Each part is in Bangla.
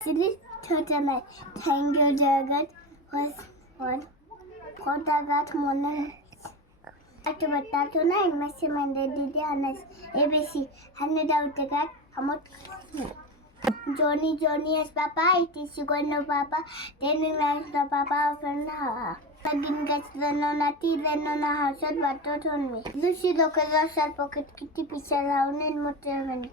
Actually, totally. Thank you, Jagat. Was what? Photogat morning. At about tonight, Messi Monday did the honors. ABC handed out the cat. Hamot. Johnny as Papa. It is you going to Papa. Then we like the Papa of her. Again gets the nona tea, then nona house at but on me. Lucy look at the pocket kitty picture around in motor.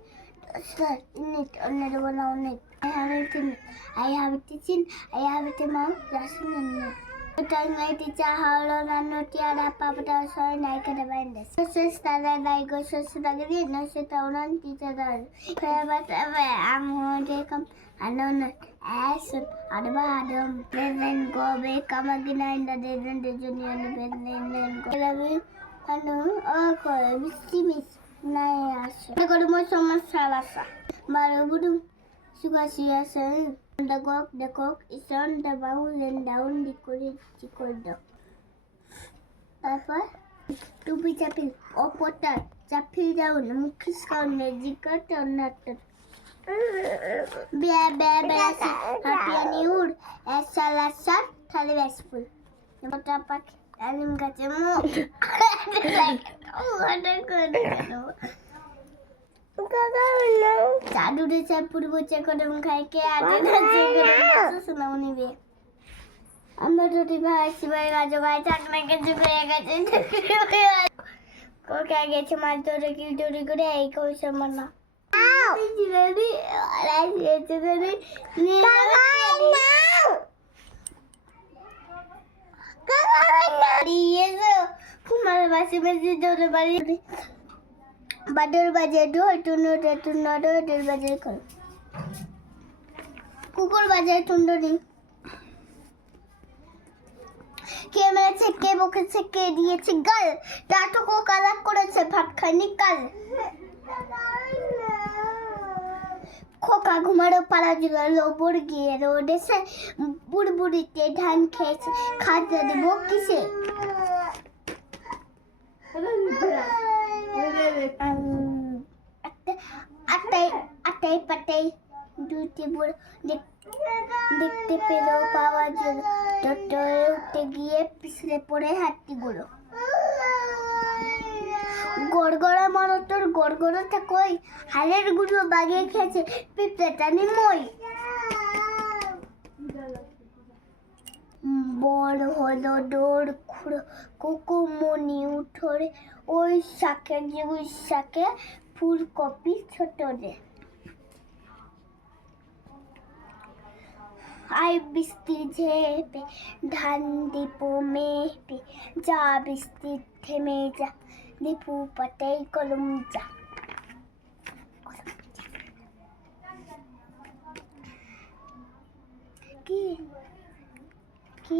Sir, in it, only one on it. I have it in. I have it in. I have it in my lesson in it. But I might teach how long I'm not yet up, but I was so I could have ended. So, sister, that I go so study, no sit down and teacher. But I'm going to come. I know not. As soon as Adam, then go away, come again, and the day then the junior and then go. I know, oh, miss. Nah, I got more so much salasa. Marabudu, sugar, the cock is on the bowl and down the corridor. Papa, to be chapel, or potter, chapel down, Mukis on magical or not. Bear, happy and you, as salasa, Talivasful. The water pack, and him got a more. Oh, what a good. Sadu de Sapuru Chekodum Kaike, I did not say I'm not to device where I make it to Cook, I get to my daughter, you do the good egg, or someone. Badar baje to not baje kol. Kukur baje tundori. Camera check book check diyeছে গাল টাটকো কালার করেছে ভাতখানি কাল খোকা ঘুমারো পালা দিল লোবর গিয়ে রোডেছে বুড়বুড়িতে ধান খেয়েছে খাজা দেব কিসে আটাই পাটাই দুটি বুড়ো দেখতে পেলেও পাওয়া গেল ডক্টরে উঠতে গিয়ে পিছলে পড়ে হাঁটতিগুলো গড়গড়া মরতর গড়গড়াটা কই হালের গুঁড়ো বাগিয়ে খেয়েছে পিঁপড়েটা নিমই বড় হলো ডোর খুঁড়ো কুকুমনি উঠোরে ওই শাকের যে শাকে ফুলকপি ছোট রে আই বৃষ্টি ঝেপে ধান দীপু মেপে যা বৃষ্টি থেমে যা দীপু পাতাই কলম যা কি কি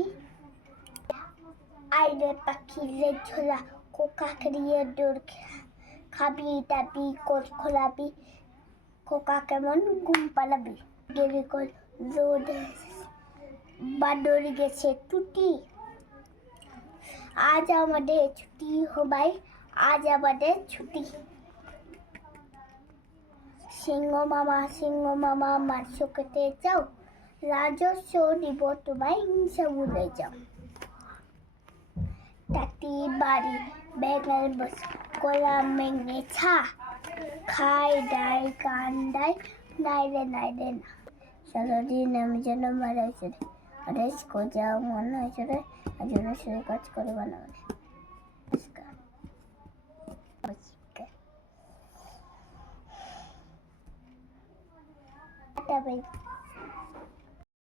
আইরে পাখি রে ঝোলা কোকা খেয়ে দৌড় খাবি দাবি কোট খোলাবি কোকা কেমন ঘুম পালাবি গেলে কল রোদ বাদর গেছে টুটি আজ আমাদের ছুটি হবাই আজ আমাদের ছুটি সিংহ মামা মাংস খেতে যাও রাজস্ব দিব তোমায় হিংসা ভুলে যাও টাটি বাড়ি বেগাল বস কলা মেঙে ছা খাই ডাই কান্দাই নাইরে না সারাদিন আমি যেন মারা হয়েছে রেস খোঁজা মনে হয়েছে রে আর জন্য শুরু কাজ করে বানাবে